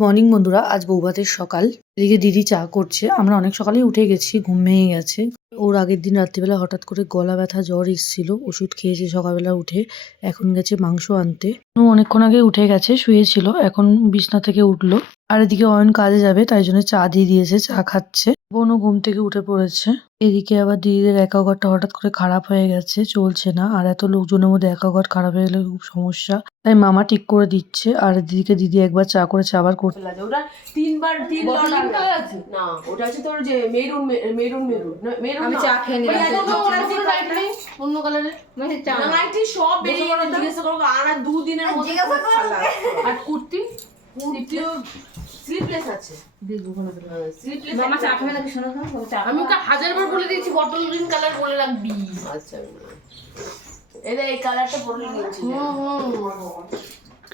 Morning বন্ধুরা, আজ বৌভাতের সকাল। এদিকে দিদি চা করছে। আমরা অনেক সকালেই উঠে গেছি, ঘুম ভেঙে গেছে। ওর আগের দিন রাত্রিবেলা হঠাৎ করে গলা ব্যথা জ্বর এসেছিল, ওষুধ খেয়েছে সকালবেলা উঠে। এখন গেছে মাংস আনতে। ও অনেকক্ষণ আগে উঠে গেছে, শুয়েছিল, এখন বিছনা থেকে উঠলো। আর এদিকে অয়ন কাজে যাবে, তাই জন্য চা দিয়ে দিয়েছে, চা খাচ্ছে। বোনও ঘুম থেকে উঠে পড়েছে। এদিকে আবার দিদিদের অ্যাকোয়াগার্ডটা হঠাৎ করে খারাপ হয়ে গেছে, চলছে না। আর এত লোকজনের মধ্যে অ্যাকোয়াগার্ড খারাপ হয়ে গেলে খুব সমস্যা, তাই মামা ঠিক করে দিচ্ছে। আর দিদিকে দিদি একবার চা করেছে, আবার করতে লাগে। ওটা তিনবার তিন বটলিং কালার আছে না, ওটা আছে তোর যে মেরুন মেরুন মেরুন মেরুন। আমি চা খেয়ে নিলাম। অন্য কালারের মানে চা না, নাইটি সব বেরিয়ে গেল। জিজ্ঞাসা করো আর দুদিনের মধ্যে আর কুর্তি কুর্তিও স্লিপলেস আছে। দেখো কোন স্লিপলেস। মামা চা খাবে নাকি শোনো তো? চা আমি ওকে হাজারবার বলে দিয়েছি বটল গ্রিন কালার বলে রাখবি। আচ্ছা এই কালারটা পরে নিয়েছি।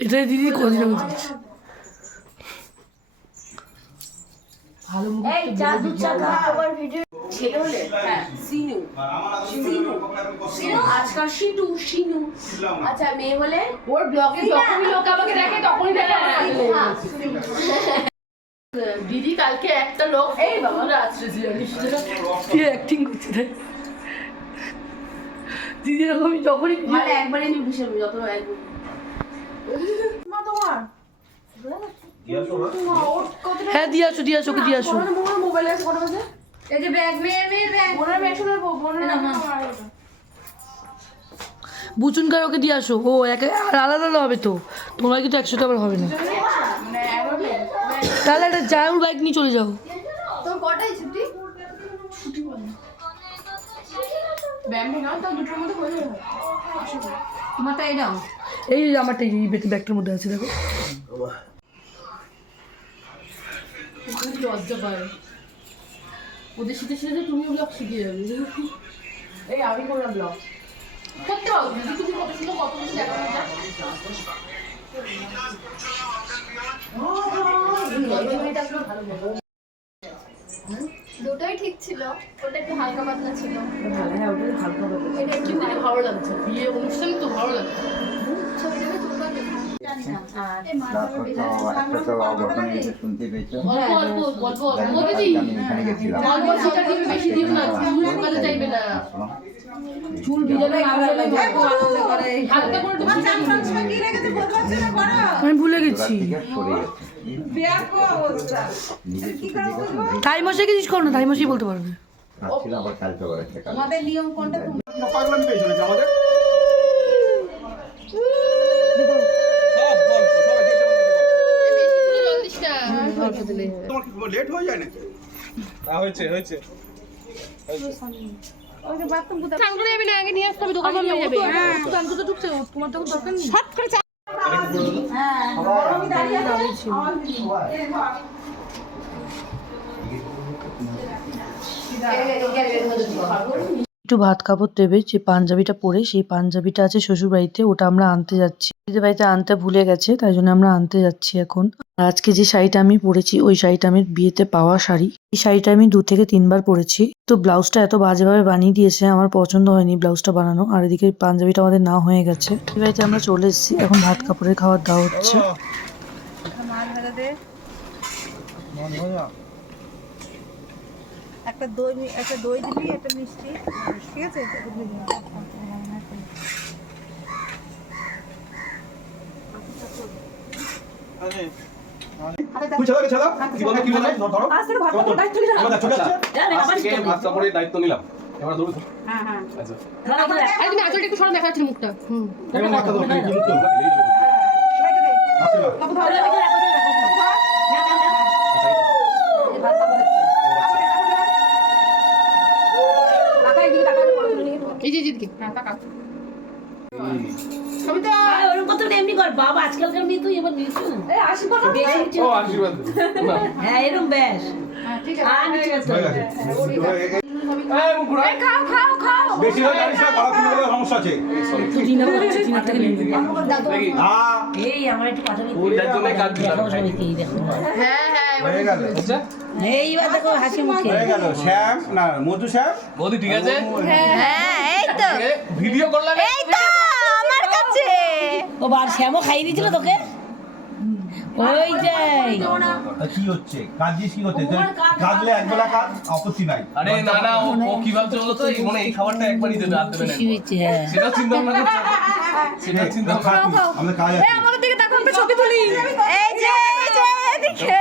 এটা দিদি কোনটা বলছিস? ভালো মুখ এই জাদু চাকা আবার ভিডিও ছেলে হলে হ্যাঁ সিনু সিনু আজকাল শিটু শিনু। আচ্ছা মেয়ে হলে ওর ব্লগে যখনই লোক আমাকে দেখে তখনই দেখে দিদি। কালকে একটা লোক এই বাবা রাত্রে কি অ্যাক্টিং করছে রে দিদি। এরকমই যখনই মানে একবারই আমি বুঝে যত একবার মা তোমার হ্যাঁ দিয়ে আসো ওকে দিয়ে আসো। মোবাইল আছে কত বাজে? এই যে ব্যাগ মেয়ের ব্যাগ বোনের ব্যাগ শুনে বোনের না বুচুনকার ওকে দিয়ে আসো। ও একে আর আলাদা আলাদা হবে তো, তোমরা কিন্তু একসাথে আবার হবে না। তাহলে একটা জায়ুর বাইক নিয়ে চলে যাও। তোর কটাই ছুটি? ছুটি বলে ব্যায়াম নাও তো দুটোর মধ্যে হয়ে যাবে। আসলে তোমারটা এই নাও, এই আমারটা এই ব্যাগটার মধ্যে আছে, দেখো। লজ্জা পায় ওদের শিখে শিখে তুমিও ব্লগ শিখে যাবে। এই আমি করলাম ব্লগ করতে পারো দিদি, তুমি কত সুন্দর কত কিছু দেখানো যায়। দুটোই ঠিক ছিল, ওটা একটু হালকা পাতলা ছিল। হ্যাঁ ওটা হালকা পাতলা, এটা একটু ভালো লাগছে। বিয়ে অনুষ্ঠান তো ভালো লাগছে। ছবিটাকে তুলবা চুল ভিজালে আমি ভুলে গেছি। তাই মশাই কিছু করো না, তাই মশাই বলতে পারবে। আমাদের নিয়ম কোনটা? লেট হয়ে যায় নাকি? হয়েছে ওকে বাথরুম কোথায়? চান করে যাবি না, আগে নিয়ে আসতে হবে, দোকান বন্ধ হয়ে যাবে। হ্যাঁ চান করতে ঢুকছে, তোমার তখন দরকার নেই। শর্ট করে চা হ্যাঁ আমি দাঁড়িয়ে আছি। একটু ভাত কাপড় দেবে, যে পাঞ্জাবিটা পরে, সেই পাঞ্জাবিটা আছে শ্বশুর বাড়িতে, ওটা আমরা আনতে যাচ্ছি। দিদির বাড়িতে আনতে ভুলে গেছে, তাই জন্য আমরা আনতে যাচ্ছি এখন। আর আজকে যে শাড়িটা আমি পরেছি, ওই শাড়িটা আমি বিয়েতে পাওয়া শাড়ি। এই শাড়িটা আমি 2 থেকে 3 বার পরেছি। তো ব্লাউজটা এত বাজেভাবে বানিয়ে দিয়েছে, আমার পছন্দ হয়নি ব্লাউজটা বানানো। আর এদিকে পাঞ্জাবিটা আমাদের না হয়ে গেছে। এই বাড়িতে আমরা চলে এসেছি, এখন ভাত কাপড়ের খাবার দেওয়া হচ্ছে। একটা দই দিবি, একটা মিষ্টি, ঠিক আছে? দায়িত্ব নিলাম। তুমি আসলে একটু সরে দেখা যাচ্ছে মুখটা। এই যে দিকে হ্যাঁ টাকা ওরকম কত এমনি কর বাবা, আজকালকার মেয়ে তো এবার নিয়েছো এই আশীর্বাদ ও আশীর্বাদ। হ্যাঁ এরকম বেশ ঠিক আছে। খাও বেশি হয়ে জানিস না, গলা খুলে গেলে সমস্যা আছে। এই আমার একটু কথা ওইটার জন্যই কাজ দিলাম। দেখো হ্যাঁ হ্যাঁ হয়ে গেল। আচ্ছা এইবার দেখো হাসি মুখে হয়ে গেল। শ্যাম না মধু শ্যাম বৌদি ঠিক আছে? হ্যাঁ এই তো ভিডিও করলাম এই তো আমার কাছে ও বার শ্যামও খাইয়ে দিয়েছিল তোকে। ওই যাই কি হচ্ছে কাঁদছিস কি করতে কাঁদলে একবেলা কাঁদ আপত্তি নাই আরে না না ও কি ভাবছে বলো তো এই খাবারটা একবারই দেবে আর দেবে না সেটা চিন্তা ভাবনা করছে সেটা চিন্তা ভাবনা আমাদের কাজ আছে আমাদের দিকে তাকাও আমরা ছবি তুলি এই যে এদিকে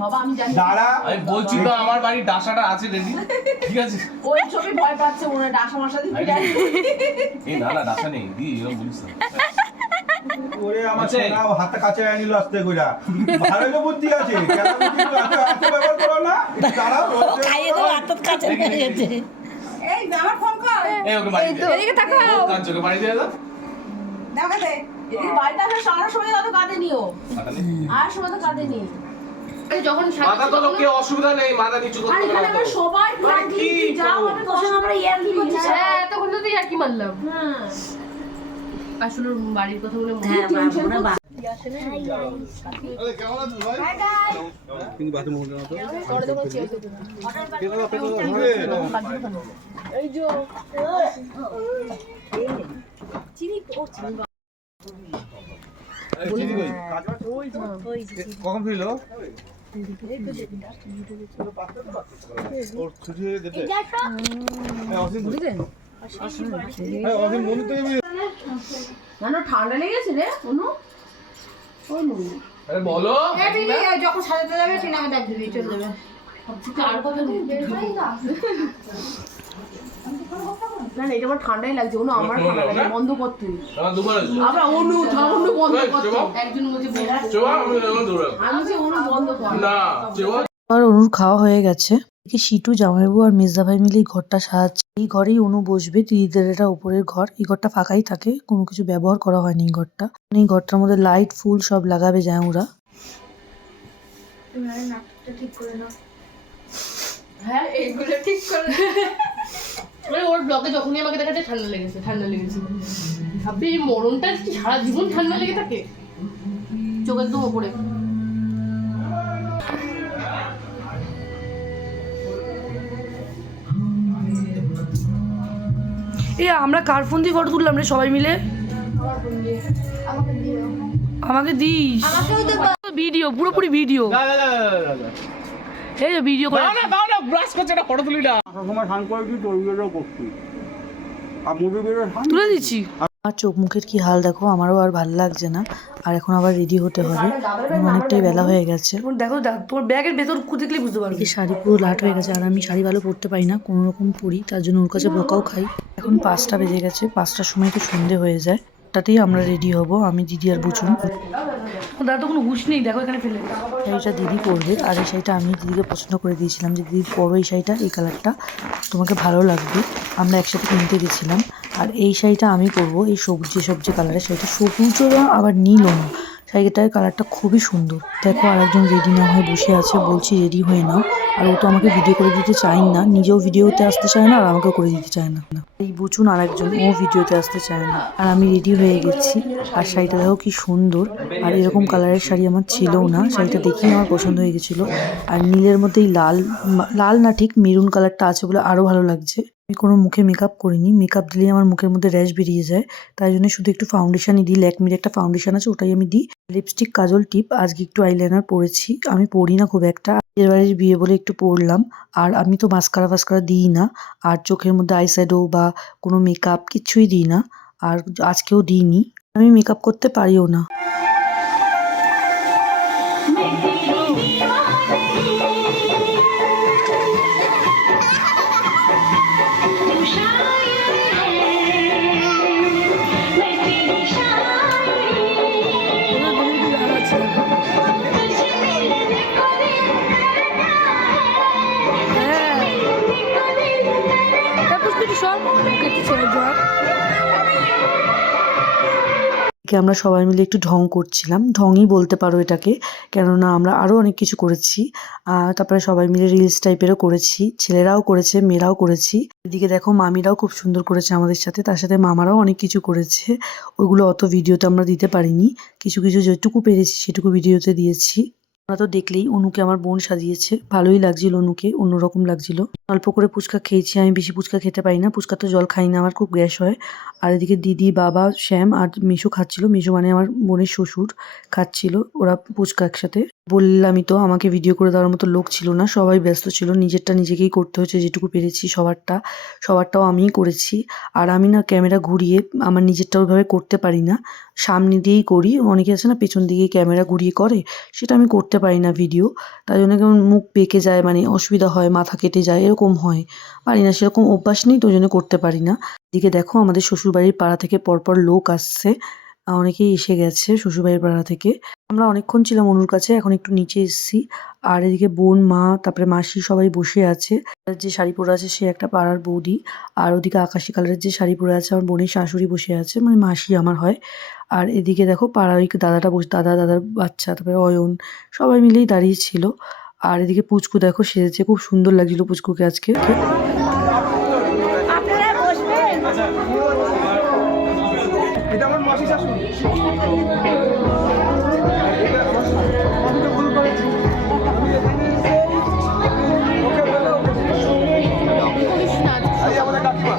বাবা আমি জানি দাঁড়া আমি বলছি তো আমার বাড়ির ডাসাটা আছে রেডি ঠিক আছে ওই ছবি ভয় পাচ্ছে মনে ডাসা মাসা দিয়ে এই না না ডাসা নেই দি এরকম বলিস না ওরে আমার আছে? সোনা হাতে কাছে আনিল আসতে কইরা ভালো তো বুদ্ধি আছে কেন বুদ্ধি এত ব্যবহার করো না দাঁড়াও খাইয়ে দাও হাতত কাছে হয়ে গেছে এই আমার ফোন কর এই ওকে বাড়ি দে এদিকে তাকাও কাজ ওকে বাড়ি দিয়ে দাও দাও দে এদিকে বাড়িতে আসলে সারা সময় তো কাঁদে নিও আর সময় তো কাঁদে নি যখন মাথা তো লোকে অসুবিধা নেই মাথা নিচু আর করতে এখানে পারো আমরা সবাই মানে কি যাও আমি তখন আমরা ইয়ার কি করছি হ্যাঁ তখন তো আর কি মারলাম হ্যাঁ আসলে বাড়ির কথা বলে মনে হ্যাঁ মনে বা কিন্তু বাথরুম হলো না তো এই যে কখন ফিরল ওর ছুটি হয়ে যেতে অসীম মনে তো না ঠান্ডা লেগেছে রে অনু অনু আরে বলো যখন সাজাতে যাবে তুই নামে ডাক দিবি চলে যাবে কার কথা না না এটা আমার ঠান্ডাই লাগছে অনু আমার ঠান্ডা লাগে বন্ধ করতে আমার দুবার আছে আমরা অনু অনু বন্ধ এই, করতে চেবা। একজন বলছে বেড়া চলো আমি দৌড়াবো আমি যে অনু বন্ধ কর না চলো আর অনুর খাওয়া হয়ে গেছে এদিকে শিটু জামাইবাবু আর মির্জা ভাই মিলে এই ঘরটা সাজাচ্ছে এই ঘরেই অনু বসবে দিদিদের এটা উপরের ঘর এই ঘরটা ফাঁকাই থাকে কোনো কিছু ব্যবহার করা হয়নি এই ঘরটা এই ঘরটার মধ্যে লাইট ফুল সব লাগাবে যায় ওরা হ্যাঁ এইগুলো ঠিক করে মানে ওর ব্লগে যখনই আমাকে দেখাচ্ছে ঠান্ডা লেগেছে ভাবছি এই মরণটা কি সারা জীবন ঠান্ডা লেগে থাকে চোখ একদম ওপরে এ আমরা কার ফোন দিয়ে ফটো তুললাম রে সবাই মিলে আমাকে দিস ভিডিও পুরোপুরি ভিডিও এই যে ভিডিও করে দাও না ব্রাশ করছে এটা ফটো তুলি না সময় স্নান করে কি তোর বিয়েটাও করছি আর মুভি বেরোয় তুলে দিচ্ছি আর চোখ মুখের কি হাল দেখো আমারও আর ভালো লাগছে না আর এখন আবার রেডি হতে হবে অনেকটাই বেলা হয়ে গেছে দেখো তোমার ব্যাগের ভেতর দেখলে বুঝতে পারবে শাড়ি পুরো লাট হয়ে গেছে আর আমি শাড়ি ভালো পরতে পারি না কোনো রকম পরি তার জন্য ওর কাছে বকাও খাই এখন 5টা বেজে গেছে 5টার সময় তো সন্ধে হয়ে যায় তাতেই আমরা রেডি হব আমি দিদি আর বুঝুন দাদা তো কোনো হুশ নেই দেখো এখানে ফেলে শাড়িটা দিদি পরবে আর এই শাড়িটা আমি দিদিকে পছন্দ করে দিয়েছিলাম যে দিদি পরো এই শাড়িটা এই কালারটা তোমাকে ভালো লাগবে আমরা একসাথে কিনতে গেছিলাম আর এই শাড়িটা আমি পরবো এই সবজি কালারের শাড়িটা সবুজও না আবার নীলও না শাড়িটার কালারটা খুবই সুন্দর দেখো আরেকজন রেডি না হয়ে বসে আছে বলছি রেডি হয়ে নাও আর ও তো আমাকে ভিডিও করে দিতে চায় না নিজেও ভিডিওতে আসতে চায় না আর আমাকেও করে দিতে চায় না এই বুঝুন আরেকজন ও ভিডিওতে আসতে চায় না আর আমি রেডি হয়ে গেছি আর শাড়িটা দেখো কি সুন্দর আর এরকম কালারের শাড়ি আমার ছিলও না শাড়িটা দেখেই আমার পছন্দ হয়ে গেছিলো আর নীলের মধ্যেই লাল না ঠিক মেরুন কালারটা আছে বলে আরও ভালো লাগছে আমি কোনো মুখে মেকআপ করিনি মেকআপ দিলেই আমার মুখের মধ্যে র্যাশ বেরিয়ে যায় তাই জন্য শুধু একটু ফাউন্ডেশনই দিই ল্যাকমির একটা ফাউন্ডেশন আছে ওটাই আমি দিই লিপস্টিক কাজল টিপ আজকে একটু আইলাইনার পরেছি আমি পরি না খুব একটা এর বাড়ির বিয়ে বলে একটু পরলাম আর আমি তো মাস্কারা ফাস্কারা দিই না আর চোখের মধ্যে আইশ্যাডো বা কোনো মেকআপ কিছুই দিই না আর আজকেও দিইনি আমি মেকআপ করতে পারিও না আমরা সবাই মিলে একটু ঢং করছিলাম ঢংই বলতে পারো এটাকে কেননা আমরা আরও অনেক কিছু করেছি তারপরে সবাই মিলে রিলস টাইপেরও করেছি ছেলেরাও করেছে মেয়েরাও করেছি এদিকে দেখো মামিরাও খুব সুন্দর করেছে আমাদের সাথে তার সাথে মামারাও অনেক কিছু করেছে ওইগুলো অত ভিডিওতে আমরা দিতে পারিনি কিছু যেটুকু পেরেছি সেটুকু ভিডিওতে দিয়েছি তোমরা তো দেখলেই অনুকে আমার বোন সাজিয়েছে, ভালোই লাগছিল অনুকে, অন্যরকম লাগছিল। অল্প করে ফুচকা খেয়েছি, আমি বেশি ফুচকা খেতে পারি না, ফুচকা তো জল খাই না, আমার খুব গ্যাস হয়। আর এদিকে দিদি, বাবা, শ্যাম আর মিশু খাচ্ছিল, মিশু মানে আমার বোনের শ্বশুর খাচ্ছিল, ওরা ফুচকা একসাথে। বললামই তো আমাকে ভিডিও করে দেওয়ার মতো লোক ছিল না, সবাই ব্যস্ত ছিল, নিজেরটা নিজেকেই করতে হয়েছে যেটুকু পেরেছি, সবারটাও আমিই করেছি। আর আমি না ক্যামেরা ঘুরিয়ে আমার নিজেরটা ওইভাবে করতে পারি না, সামনে দিয়েই করি, অনেকে আছে না পেছন দিকেই ক্যামেরা ঘুরিয়ে করে, সেটা আমি করতে পারি না ভিডিও, তাই জন্য কেমন মুখ বেঁকে যায়, মানে অসুবিধা হয়, মাথা কেটে যায়, এরকম হয়, পারি না, সেরকম অভ্যাস নেই, তো ওই জন্য করতে পারি না। এদিকে দেখো আমাদের শ্বশুরবাড়ির পাড়া থেকে পরপর লোক আসছে, অনেকেই এসে গেছে শ্বশুরবাড়ির পাড়া থেকে। আমরা অনেকক্ষণ ছিলাম অনুর কাছে, এখন একটু নিচে এসেছি। আর এদিকে বোন, মা, তারপরে মাসি সবাই বসে আছে। যে শাড়ি পরে আছে সে একটা পাড়ার বৌদি, আর ওদিকে আকাশি কালারের যে শাড়ি পরে আছে আমার বোনের শাশুড়ি বসে আছে, মানে মাসি আমার হয়। আর এদিকে দেখো পাড়ার ওই দাদাটা বসে, দাদার বাচ্চা, তারপরে অয়ন, সবাই মিলেই দাঁড়িয়ে ছিল। আর এদিকে পুচকু দেখো সেজেছে, খুব সুন্দর লাগছিল পুচকুকে আজকে। এটা আমার মাসি শাশুড়ি। আমাদের কাকিমা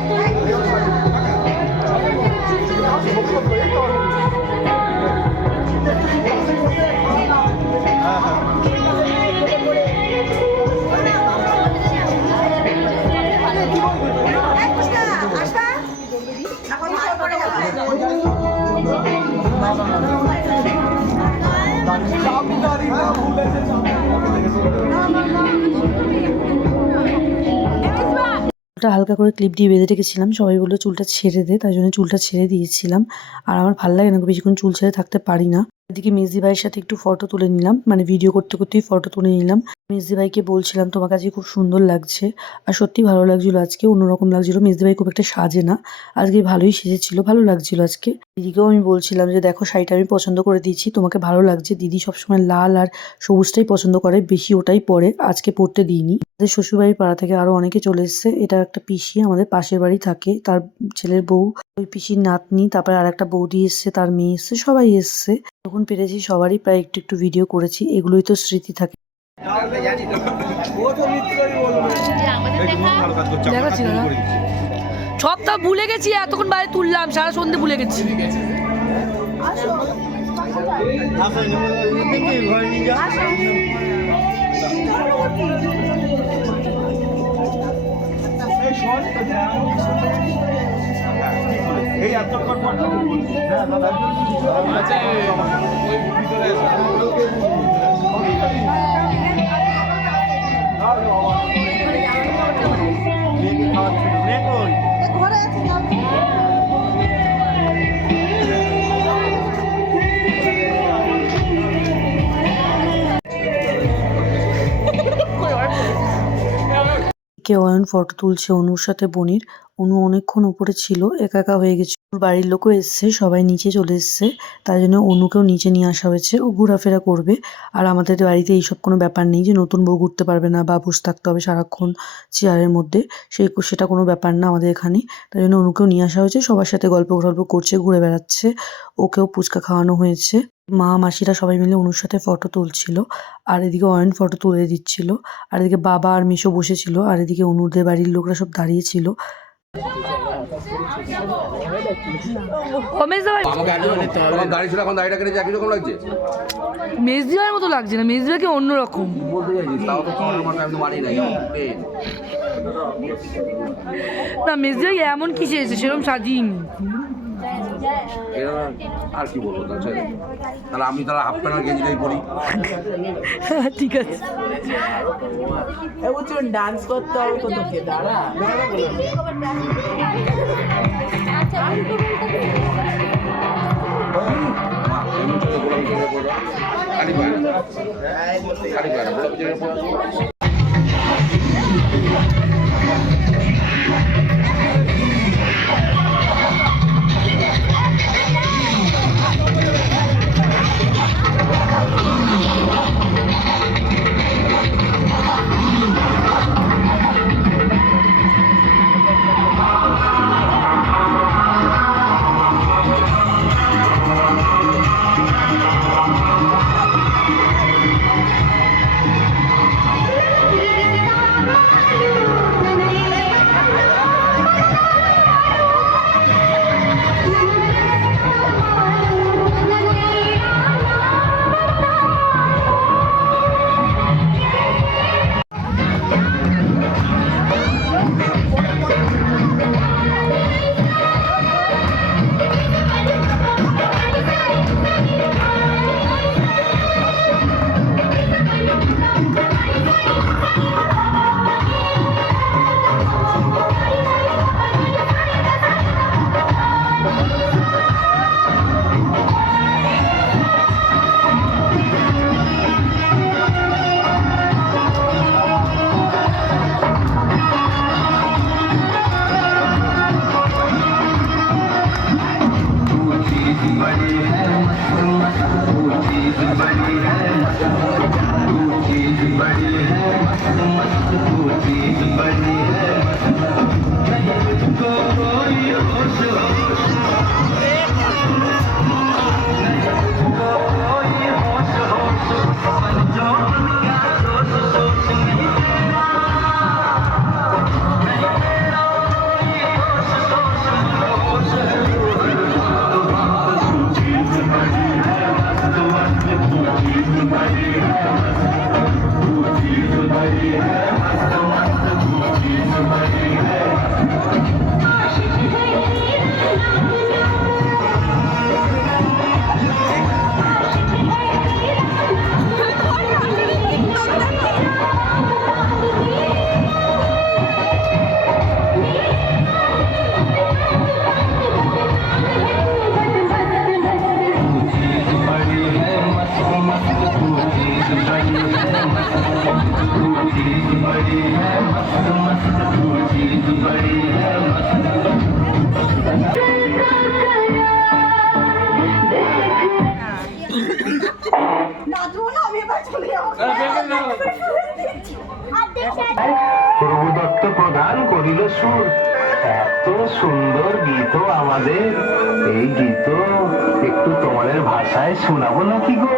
চুলটা হালকা করে ক্লিপ দিয়ে বেঁধে রেখেছিলাম, সবাই বললো চুলটা ছেড়ে দে, তাই জন্য চুলটা ছেড়ে দিয়েছিলাম। আর আমার ভালো লাগে না, বেশিক্ষণ চুল ছেড়ে থাকতে পারি না। এদিকে মেজদি ভাইয়ের সাথে একটু ফটো তুলে নিলাম, মানে ভিডিও করতে করতেই ফটো তুলে নিলাম। মেজদি ভাইকে বলছিলাম তোমার কাছে খুব সুন্দর লাগছে, আর সত্যি ভালো লাগছিল আজকে, অন্যরকম লাগছিল। মেজদি ভাই খুব একটা সাজে না, আজকে ভালোই সেজেছিল, ভালো লাগছিল আজকে। দিদিকেও আমি বলছিলাম যে দেখো শাড়িটা আমি পছন্দ করে দিয়েছি, তোমাকে ভালো লাগছে। দিদি সবসময় লাল আর সবুজটাই পছন্দ করে, বেশি ওটাই পরে, আজকে পরতে দিইনি। আমাদের শ্বশুরবাড়ির পাড়া থেকে আরো অনেকে চলে এসছে, এটা একটা পিসি আমাদের পাশের বাড়ি থাকে, তার ছেলের বউ, ওই পিসির নাতনি, তারপরে আর একটা বৌদি এসছে, তার মেয়ে এসছে, সবাই এসছে। যখন পেরেছি সবারই প্রায় একটু একটু ভিডিও করেছি, এগুলোই তো স্মৃতি থাকে। সবটা ভুলে গেছি, এতক্ষণ বাইরে তুললাম, সারা সন্ধে ভুলে গেছি। এই এতক্ষণ পর হ্যাঁ দাদা ঘরে আছে না কে অয়ন ফটো তুলছে অনুর সাথে বোনের। অনু অনেকক্ষণ উপরে ছিল, একা একা হয়ে গেছে, ওর বাড়ির লোকও এসছে, সবাই নিচে চলে এসছে, তাই জন্য অনুকেও নিচে নিয়ে আসা হয়েছে, ও ঘোরাফেরা করবে। আর আমাদের বাড়িতে এইসব কোনো ব্যাপার নেই যে নতুন বউ ঘুরতে পারবে না বা বসে থাকতে হবে সারাক্ষণ চেয়ারের মধ্যে, সেটা কোনো ব্যাপার না আমাদের এখানে। তাই জন্য অনুকেও নিয়ে আসা হয়েছে, সবার সাথে গল্প করছে, ঘুরে বেড়াচ্ছে, ওকেও ফুচকা খাওয়ানো হয়েছে। মা মাসিরা সবাই মিলে অনুর সাথে ফটো তুলছিল, আর এদিকে অয়ন ফটো তুলে দিচ্ছিল, আর এদিকে বাবা আর মিশো বসেছিল, আর এদিকে অনুরদের বাড়ির লোকরা সব দাঁড়িয়েছিল। মেজদিভাইয়ের মতো লাগছে না, মেজদিভাইকে অন্যরকম। না মেজদিভাই এমন কি চেয়েছে, সেরকম সাজিয়ে আর কি বলবো, তাহলে আমি তাহলে হাফ প্যান্ট গেঞ্জিটাই পরি। ঠিক আছে, ডান্স করতে হবে তো, তোকে দাঁড়া প্রভুদত্ত প্রদান করিল সুর, এত সুন্দর গীত আমাদের। এই গীত একটু তোমাদের ভাষায় শোনাবো নাকি গো?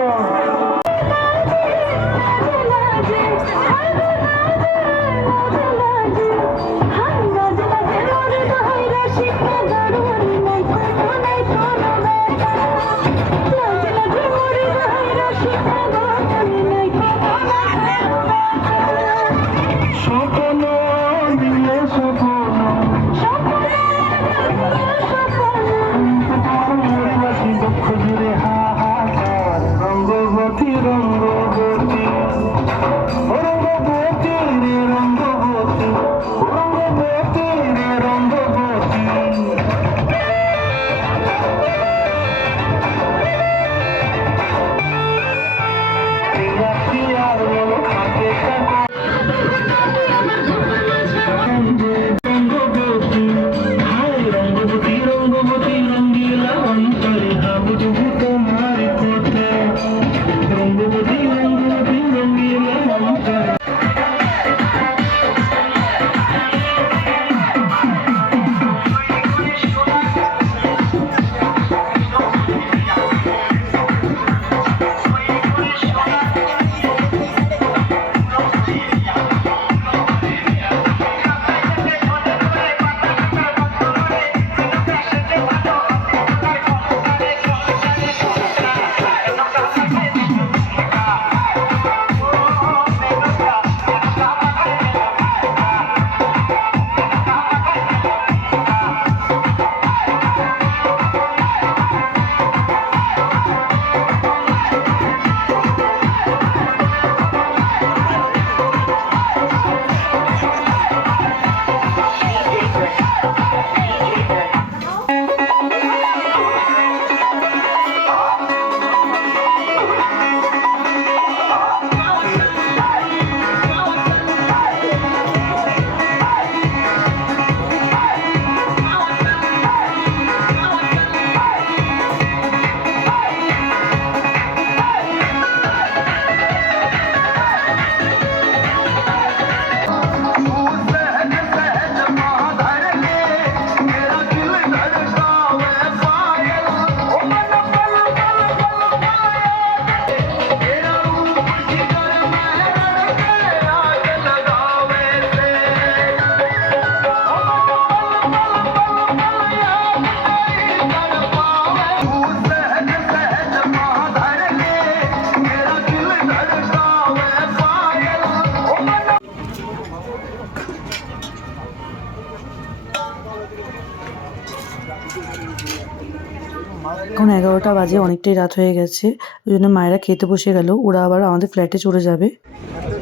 এখন 11টা বাজে, অনেকটাই রাত হয়ে গেছে। ওই জন্য মায়েরা খেতে বসে গেল, ওরা আবার আমাদের ফ্ল্যাটে চলে যাবে।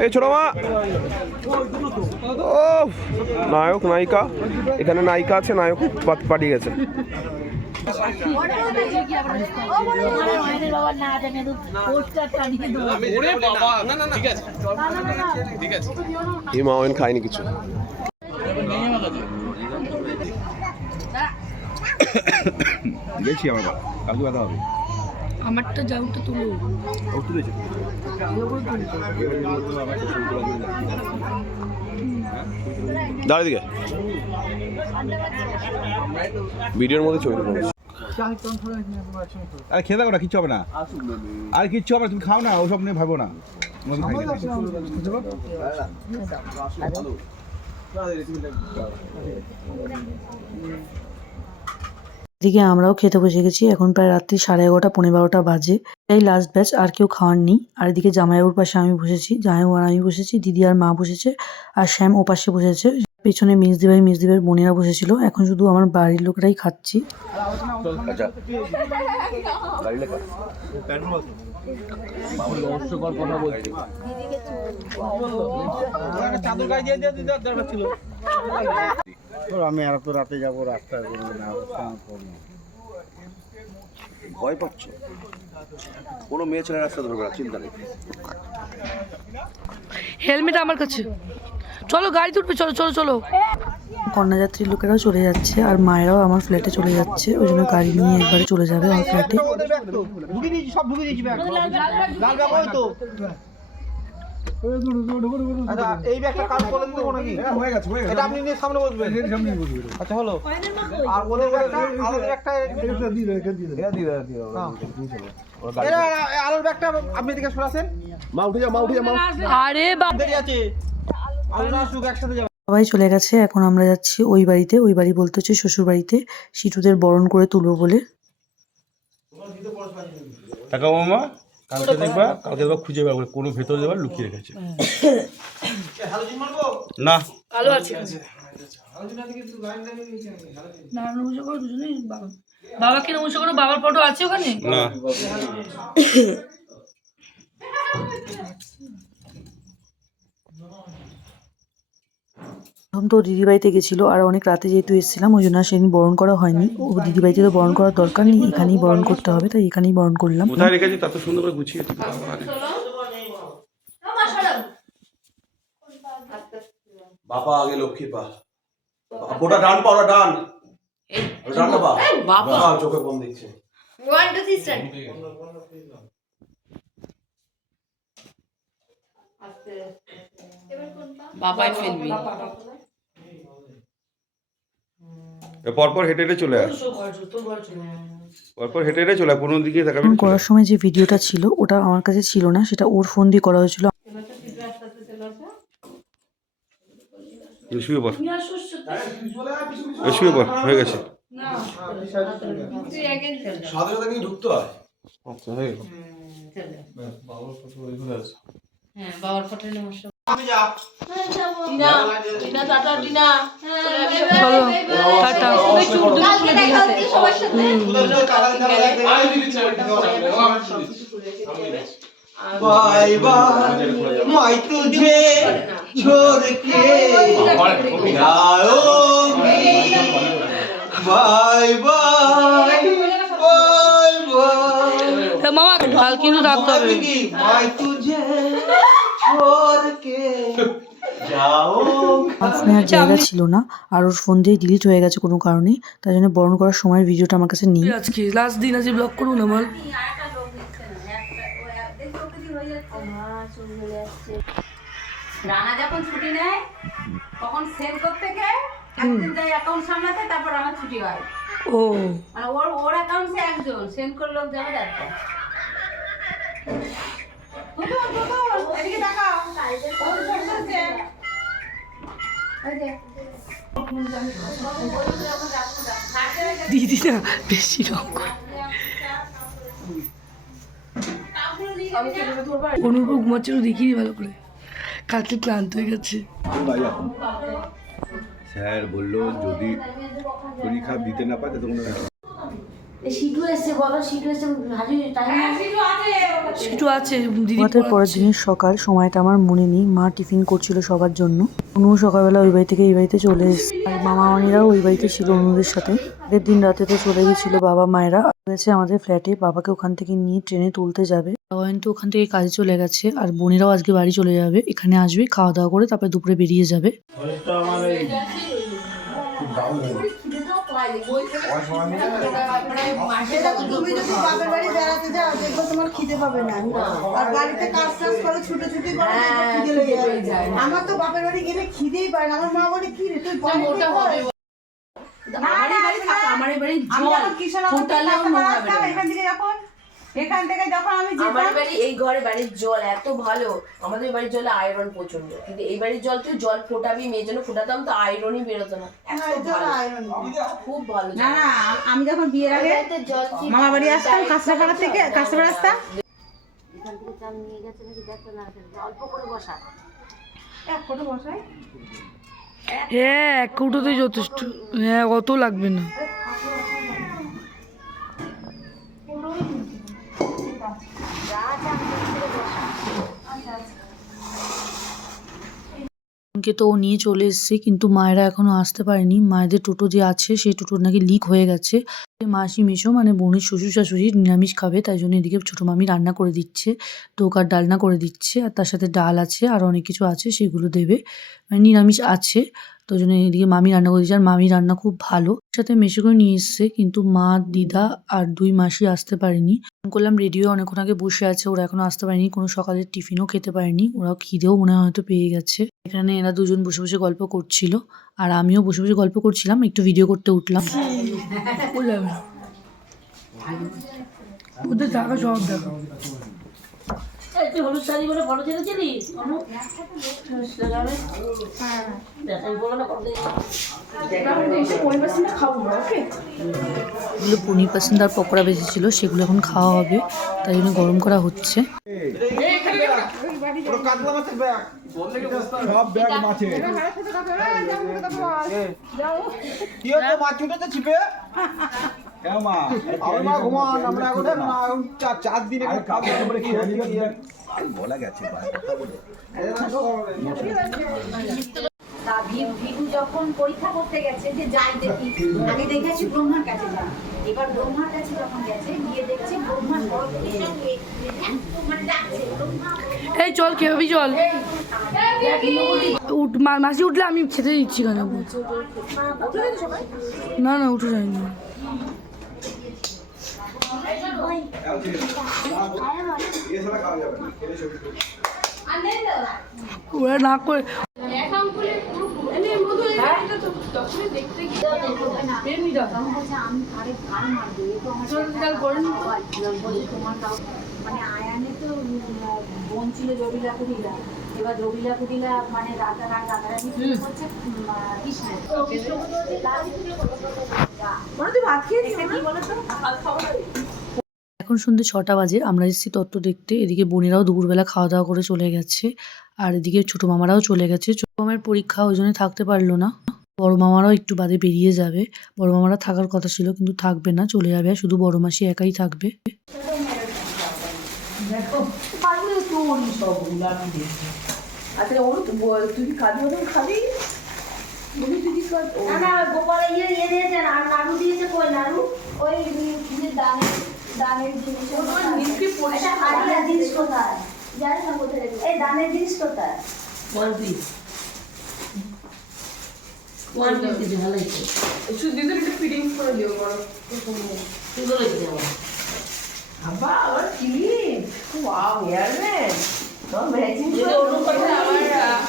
এই ছোট মা, ও নায়ক নায়িকা, এখানে নায়িকা আছে, নায়ক পাঠিয়ে গেছে। হিমায়ন খায়নি কিছু। দেখছি আমার কালকে ব্যথা হবে। আমারটা জাউটা তুলো। দাঁড়া দিকে ভিডিওর মধ্যে ছবি তুলবো। আরে খেয়ে দেখো না, কিচ্ছু হবে না, আর কিচ্ছু হবে না, তুমি খাও না, ওসব নিয়ে ভাবো না। এদিকে আমরাও খেতে বসে গেছি। এখন প্রায় রাত্রি 11:30 11:15 বাজে। এই লাস্ট ব্যাচ, আর কেউ খাওয়ার নেই। আর এদিকে জামাইবাবুর পাশে আমি বসেছি, জামাইবাবু আর আমি বসেছি, দিদি আর মা বসেছে, আর শ্যাম ও পাশে বসেছে। পেছনে মিসদিভাই বোনেরা বসেছিল। এখন শুধু আমার বাড়ির লোকরাই খাচ্ছি। আমি আর তো রাতে যাবো, রাস্তায় ভয় পাচ্ছ? কোনো মেয়ে ছেলে রাস্তা ধরবে না, চিন্তা নেই। হেলমেট আমার কাছে। চলো গাড়িতে উঠবে, চলো চলো চলো। কন্যাযাত্রীর লোকেরাও চলে যাচ্ছে, আর মায়েরাও আমার ফ্ল্যাটে চলে যাচ্ছে। ওই জন্য গাড়ি নিয়ে একবারে চলে যাবে আমার ফ্ল্যাটে। এই ব্যাগটা কাজ করে দিতে নাকি? হয়ে গেছে, এটা আপনি নিয়ে সামনে বসবেন। সামনে বসবে। আচ্ছা হলো। আর ওদের ব্যাগটা আলোর একটা আলোর ব্যাগটা আপনি এদিকে সরাছেন। মা উঠে যাও, মা উঠে যাও, মা। আরে বাবা দেরি আছে, আলোচনা শুরু একসাথে যাবো। সবাই চলে গেছে। এখন আমরা যাচ্ছি ওই বাড়িতে। ওই বাড়ি বলতে হচ্ছে শ্বশুর বাড়িতে, সিটুদের বরণ করে তুলবো বলে। টাকা মামা কালকে দেখবা খুঁজে পাবে, কোনো ভেতরে যাবার লুকিয়ে রেখেছে। না ভালো আছে। না নমস্কার করো দুজনেই। বাবাকে নমস্কার করো। বাবার ফটো আছে ওখানে? না প্রথম তো দিদিবাড়িতে গেছিলো, আর অনেক রাতে যেহেতু এসেছিলাম ওই জন্য সেদিন বরণ করা হয়নি। ও দিদিবাড়িতে তো বরণ করার দরকার নেই, এখানেই বরণ করতে হবে, তাই এখানেই বরণ করলাম। কোথায় রেখেছি তা তো সুন্দর করে গুছিয়েছি। বাবা আগে লক্ষ্মী পা, ওটা ডান পা, ওটা ডান, ডানটা পা। বাবা চোখে কম দিচ্ছে। 1 2 3 স্টার্ট। বাবাই ফেলবি। পরপর হেঁটে হেঁটে চলে আস, পরপর হেঁটে হেঁটে চলে আস, কোনো দিকে তাকাবি ফোন না। করার সময় যে ভিডিওটা ছিল ওটা আমার কাছে ছিল না, সেটা ওর ফোন দিয়ে করা হয়েছিল। শুয়ে পড়, শুয়ে পড়, হয়ে গেছে। সাথে সাথে নিয়ে ঢুকতে হয়। আচ্ছা হয়ে গেল। হ্যাঁ বাবার ফটো নমস্কার। আমি যা টিনা টিনা টাটা টিনা। চলো টাটা। কালকে দেখা হচ্ছে সবার সাথে। बाय बाय मैं तुझे छोड़ के जाऊंगी, बाय बाय बाय बाय। মামা কাল কিন্তু রাখতে হবে। मैं तुझे छोड़ के जाऊंगी। আমার ফোনে আর জায়গা ছিল না, আর ওর ফোন দিয়ে ডিলিট হয়ে গেছে কোনো কারণে, তাই জন্য বরণ করার সময় ভিডিওটা আমার কাছে নেই। আজকে লাস্ট দিন আছে, ব্লগ করুন আমার। রানা যখন ছুটি নেয় তখন সেল করতে গিয়ে একদিন যাই অ্যাকাউন্ট সামলাতে, তারপর আমার ছুটি হয়। ও মানে ওর অ্যাকাউন্টে একজন সেন্ড করে লোক যাবে যাচ্ছে। এদিকে তাকাও। দিদি না বেশি রকম করে। অনুভব ঘুমাচ্ছিল, দেখিনি ভালো করে, কালকে ক্লান্ত হয়ে গেছে। স্যার বললো যদি পরীক্ষা দিতে না পায় তখন সিটু এসে বলো, সিটু এসে হাজির টাইম সিটু আছে দিদি। আমাদের পরের দিনের সকাল, সময়টা আমার মনে নেই। মা টিফিন করছিল সবার জন্য। অনু সকালবেলা ওই বাড়ি থেকে এই বাড়িতে চলে এসেছে, আর মামা মানিরাও ওই বাড়িতে ছিল অনুদের সাথে। আগের দিন রাতে তো চলে গেছিল বাবা মায়েরা, গেছে আমাদের ফ্ল্যাটে। বাবাকে ওখান থেকে নিয়ে ট্রেনে তুলতে যাবে। বাবা কিন্তু ওখান থেকে কাজে চলে গেছে, আর বোনেরাও আজকে বাড়ি চলে যাবে। এখানে আসবে, খাওয়া দাওয়া করে তারপরে দুপুরে বেরিয়ে যাবে। তুমি যদি বাপের বাড়ি বেড়াতে যাও দেখবো তোমার খিদে পাবে না, আর বাড়িতে কাজ টাজ করে ছুটোছুটি করে দেখবে খিদে লেগে যায়। আমার তো বাপের বাড়ি গেলে খিদেই পায় না, আমার মা বলে কি রে তুই মোটা হবে। আমার বাড়ি আমি যখন কিশোর এখান থেকে যখন আমি আমার বাড়ি এই ঘরে বাড়ির জল এত ভালো, আমাদের বাড়ির জলে আয়রন প্রচন্ড, কিন্তু এই বাড়ির জল তুই জল ফোটাবি, মেয়ের জন্য ফোটাতাম তো আয়রনই বেরোতো না, এত ভালো, খুব ভালো। না না, আমি যখন বিয়ের আগে মামা বাড়ি আসতাম, কাঁচরাপাড়া থেকে কাঁচরাপাড়া আসতাম, এখান থেকে চাল নিয়ে গেছে নাকি দেখো না, অল্প করে বসা এক ফটো বসাই। হ্যাঁ, এক কৌটোতেই যথেষ্ট। হ্যাঁ, অত লাগবে না। কে তো ও নিয়ে চলে এসেছে, কিন্তু মায়েরা এখনো আসতে পারেনি। মায়েদের টোটো যে আছে সেই টোটো নাকি লিক হয়ে গেছে। মাসি মেশো মানে বোনের শ্বশুর শাশুড়ি নিরামিষ খাবে, তাই জন্য এদিকে ছোট মামি রান্না করে দিচ্ছে, ডোকার ডালনা করে দিচ্ছে, আর তার সাথে ডাল আছে আর অনেক কিছু আছে, সেগুলো দেবে, মানে নিরামিষ আছে। তো জন্য এদিকে মামি রান্না করে দিচ্ছে, আর মামি রান্না খুব ভালো। সাথে মেশো করে নিয়ে এসছে, কিন্তু মা, দিদা আর দুই মাসি আসতে পারেনি। ফোন করলাম, রেডিও অনেকক্ষণ আগে বসে আছে, ওরা এখনো আসতে পারেনি, কোনো সকালের টিফিনও খেতে পারেনি, ওরা খিদেও মনে হয় হয়তো পেয়ে গেছে। এখানে এরা দুজন বসে বসে গল্প করছিল, আর আমিও বসে বসে গল্প করছিলাম, একটু ভিডিও করতে উঠলাম। ওদের টাকা সব দেখো। তুই হলুদ শাড়ি বলে ফটো ছেড়েছিলিস? এগুলো পনির পাসিন্দা আর পকোড়া বেজেছিল, সেগুলো এখন খাওয়া হবে, তাই জন্য গরম করা হচ্ছে। সব ব্যাগ মাছে কি হচ্ছে, মাছ ছুটেছে ছিপে। হ্যাঁ মা, আমার মা ঘুমান, আমরা এখন না 4 দিন এখন খাবো বলে কি হচ্ছে বলা গেছে তা ভিভু যখন পরীক্ষা করতে গেছে যে যাই দেখি, আগে দেখেছি ব্রহ্মার কাছে যান, এবার ব্রহ্মার কাছে যখন গেছে গিয়ে দেখছি ব্রহ্মার বড় মানে ডাকছে ব্রহ্মা, এই চল খেয়ে চল। মাসি উঠলে আমি খেতে দিচ্ছি কেন? না না, উঠে যায়নি। ওরা না করে মানে আয়ানে তো বোন ছিল রবিলা কুটিলা, এবার রবিলা কুটিলা মানে রাতারাতি হচ্ছে এখন সন্ধ্যে 6টা বাজে, আমরা এসেছি তত্ত্ব দেখতে। এদিকে বোনেরাও দুপুরবেলা খাওয়া দাওয়া করে চলে গেছে, আর এদিকে ছোট মামারাও চলে গেছে। ছোট মামার পরীক্ষা, ওই জন্য থাকতে পারলো না। বড় মামারাও একটু বাদে বেরিয়ে যাবে। বড় মামারা থাকার কথা ছিল, কিন্তু থাকবে না, চলে যাবে, আর শুধু বড় মাসি একাই থাকবে। তুই কি খাবি? খাবি না গোপাল ইয়ে দিয়েছে, আর নাড়ু দিয়েছে, কই নাড়ু ওই দানের জিনিস, হারিয়া জিনিস কোথায় জানি না, কোথায় এই দানের জিনিস কোথায়? ওয়ান পিস ভালো হয়েছে, দিদি একটু ফিটিংস করে দিও, বড় সুন্দর হয়েছে আমার। আব্বা আবার ক্লিপ, ওয়াও ইয়ার ম্যান।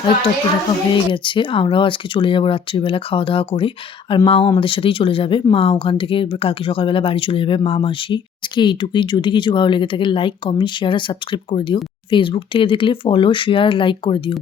তত্ত্ব দেখা হয়ে গেছে, আমরাও আজকে চলে যাবো রাত্রিবেলা খাওয়া দাওয়া করে, আর মাও আমাদের সাথেই চলে যাবে। মা ওখান থেকে কালকে সকালবেলা বাড়ি চলে যাবে, মা মাসি। আজকে এইটুকুই। যদি কিছু ভালো লেগে থাকে লাইক, কমেন্ট, শেয়ার আর সাবস্ক্রাইব করে দিও। ফেসবুক থেকে দেখলে ফলো, শেয়ার, লাইক করে দিও।